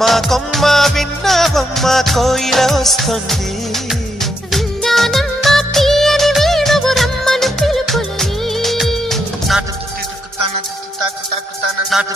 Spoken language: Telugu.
కొమ్మ కొమ్మ విన్నావమ్మ కోయిల వస్తుంది. విన్నానమ్మా తీయని వేణువు రమ్మను పిలుపులని. నాటు తాకు తాకు తాకు నాటు